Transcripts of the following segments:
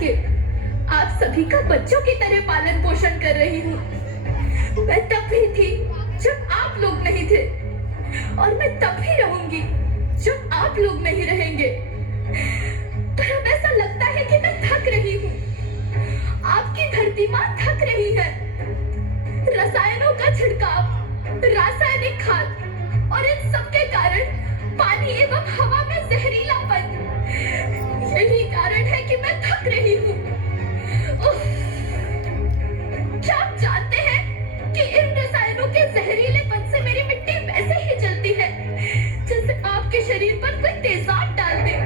करके आप सभी का बच्चों की तरह पालन पोषण कर रही हूँ। मैं तब भी थी जब आप लोग नहीं थे, और मैं तब भी रहूंगी जब आप लोग नहीं रहेंगे। पर अब ऐसा लगता है कि मैं थक रही हूँ। आपकी धरती माँ थक रही है। रसायनों का छिड़काव, रासायनिक खाद और इन सब के कारण पानी एवं हवा में जहरीलापन, यही कारण है कि मैं थक रही हूँ। क्या आप जानते हैं कि इन रसायनों के जहरीलेपन से मेरी मिट्टी वैसे ही जलती है जैसे आपके शरीर पर कोई तेजाब डाल दे।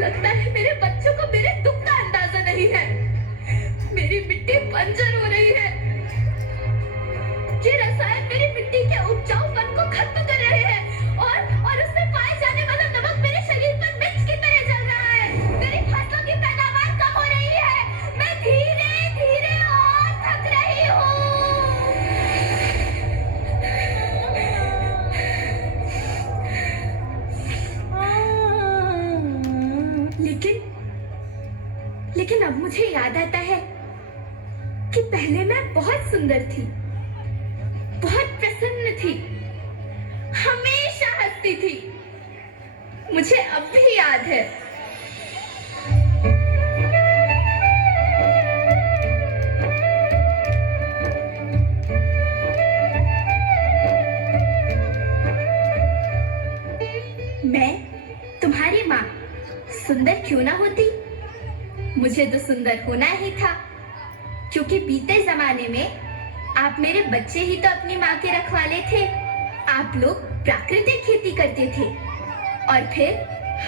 लगता है मेरे बच्चों को मेरे दुख का अंदाजा नहीं है। मेरी मिट्टी बंजर हो रही है। ये रसायन मेरी मिट्टी के उपजाऊपन को खत्म कर रहे हैं और उसमें पाए जाने वाला नमक मेरे शरीर पर मिर्च की तरह जल रहा है। मेरी फसलों की पैदावार कम हो रही है। मैं धीरे धीरे और थक रही हूँ। लेकिन अब मुझे याद आता है कि पहले मैं बहुत सुंदर थी, बहुत प्रसन्न थी, हमेशा हंसती थी। मुझे अब भी याद है। मैं तुम्हारी माँ सुंदर क्यों ना होती? मुझे तो सुंदर होना ही था, क्योंकि बीते जमाने में आप मेरे बच्चे ही तो अपनी माँ के रखवाले थे। आप लोग प्राकृतिक खेती करते थे, और फिर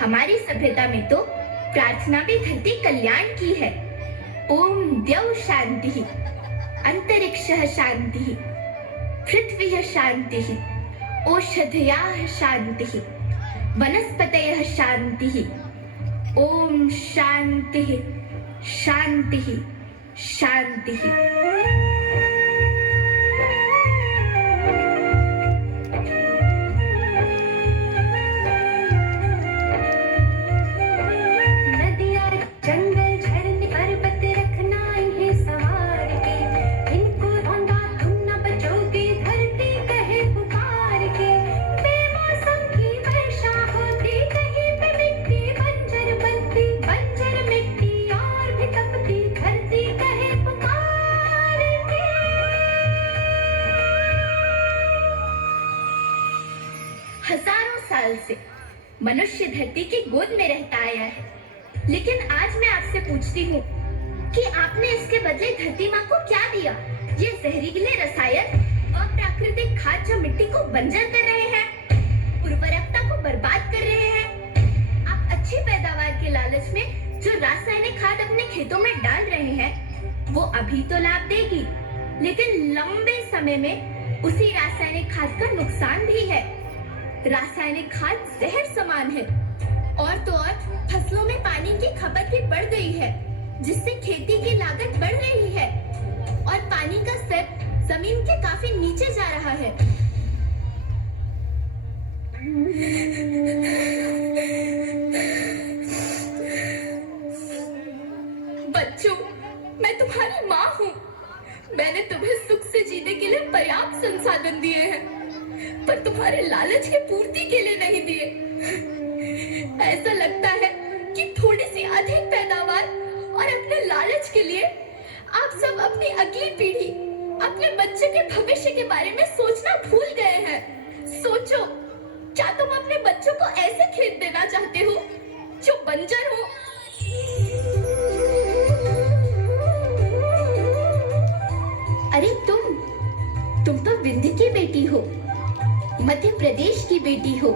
हमारी सभ्यता में तो प्रार्थना भी धरती कल्याण की है। ओम द्यौ शांति, अंतरिक्षः शांति, पृथ्वी शांति, औषधयः शांति, वनस्पतयः शांति। ओम शांति शांति शांति। हजारों साल से मनुष्य धरती की गोद में रहता आया है, लेकिन आज मैं आपसे पूछती हूँ कि आपने इसके बदले धरती माँ को क्या दिया? ये जहरीले रसायन और प्राकृतिक खाद जो मिट्टी को बंजर कर रहे हैं, उर्वरकता को बर्बाद कर रहे हैं। आप अच्छी पैदावार के लालच में जो रासायनिक खाद अपने खेतों में डाल रहे हैं, वो अभी तो लाभ देगी, लेकिन लंबे समय में उसी रासायनिक खाद का नुकसान भी है। रासायनिक खाद जहर समान है, और तो और फसलों में पानी की खपत भी बढ़ गई है, जिससे खेती की लागत बढ़ रही है और पानी का स्तर जमीन के काफी नीचे जा रहा है। बच्चों, मैं तुम्हारी माँ हूँ। मैंने तुम्हें सुख से जीने के लिए पर्याप्त संसाधन दिए हैं, पर तुम्हारे लालच की पूर्ति के लिए नहीं दिए। ऐसा लगता है कि थोड़ी सी अधिक पैदावार और अपने लालच के लिए आप सब अपनी अगली पीढ़ी, अपने बच्चे के भविष्य के बारे में सोचना भूल गए हैं। सोचो, क्या तुम अपने बच्चों को ऐसे खेत देना चाहते हो जो बंजर हो? अरे तुम तो विंध्य की बेटी हो, मध्य प्रदेश की बेटी हो,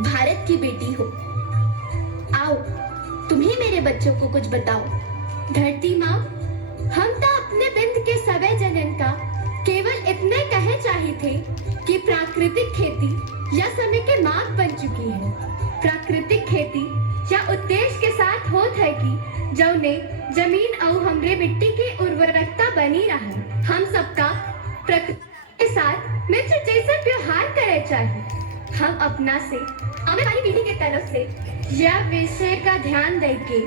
भारत की बेटी हो। आओ, तुम ही मेरे बच्चों को कुछ बताओ। धरती माँ, हम तो अपने बिंद के सवै जनन का केवल इतने कहे चाहे थे कि प्राकृतिक खेती या समय के मार्ग बन चुकी है। प्राकृतिक खेती या उद्देश्य के साथ होत है कि जौने जमीन और हमरे मिट्टी की उर्वरकता बनी रहे। हम सबका प्रकृति के साथ मित्र जैसे व्यवहार करे चाहिए। हम अपना से आने वाली पीढ़ी के तरफ से यह विषय का ध्यान देके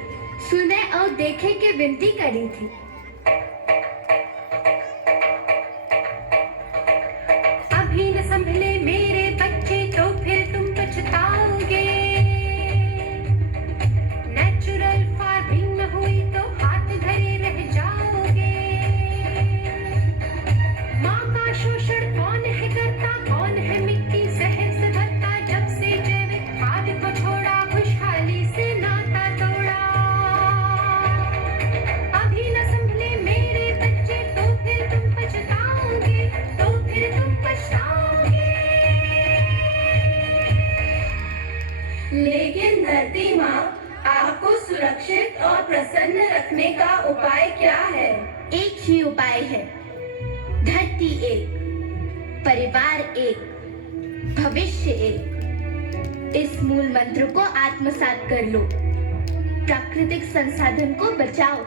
सुने और देखे के विनती करी थी। अभी न संभले मेरे बच्चे तो फिर तुम पछताओगे। नेचुरल फार्मिंग न हुई तो हाथ धरे रह जाओगे। माँ का शोषण कौन है करता, कौन है मिट्टी जहर से भरता। जब से जैविक खाद को छोड़ा, खुशहाली से नाता तोड़ा। अभी न संभले मेरे बच्चे तो फिर तुम पछताओगे, तो फिर तुम पछताओगे। लेकिन धरती माँ, आपको सुरक्षित और प्रसन्न रखने का उपाय क्या है? एक ही उपाय है, धरती एक, परिवार एक, भविष्य एक। इस मूल मंत्र को आत्मसात कर लो। प्राकृतिक संसाधन को बचाओ,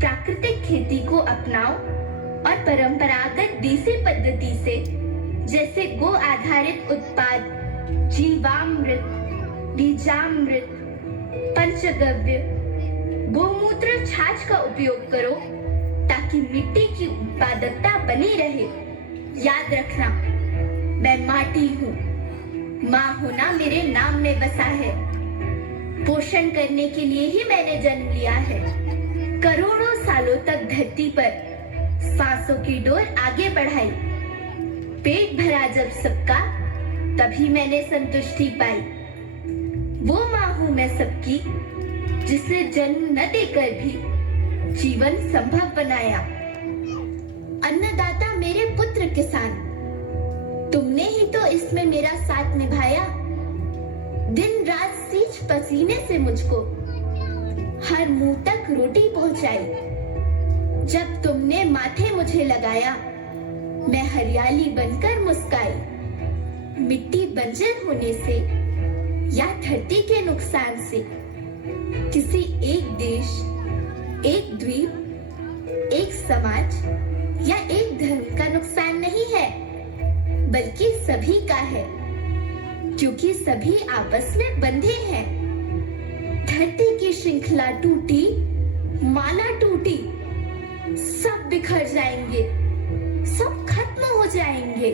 प्राकृतिक खेती को अपनाओ और परंपरागत देसी पद्धति से, जैसे गो आधारित उत्पाद, जीवामृत, बीजामृत, पंचगव्य, गोमूत्र छाछ का उपयोग करो ताकि मिट्टी की उत्पादकता बनी रहे। याद रखना, मैं माटी हूँ, माँ होना मेरे नाम में बसा है। पोषण करने के लिए ही मैंने जन्म लिया है। करोड़ों सालों तक धरती पर सांसों की डोर आगे बढ़ाई। पेट भरा जब सबका, तभी मैंने संतुष्टि पाई। वो माँ हूँ मैं सबकी, जिसने जन्म न देकर भी जीवन संभव बनाया। अन्नदाता मेरे पुत्र किसान, तुमने ही तो इसमें मेरा साथ निभाया। दिन रात सींच पसीने से मुझको हर मुंह तक रोटी पहुंचाई। जब तुमने माथे मुझे लगाया, मैं हरियाली बनकर मुस्काई। मिट्टी बंजर होने से या धरती के नुकसान से किसी एक देश, एक द्वीप, एक समाज या एक धर्म का नुकसान नहीं है, बल्कि सभी का है, क्योंकि सभी आपस में बंधे हैं। धरती की श्रृंखला टूटी, माला टूटी, सब बिखर जाएंगे, सब खत्म हो जाएंगे।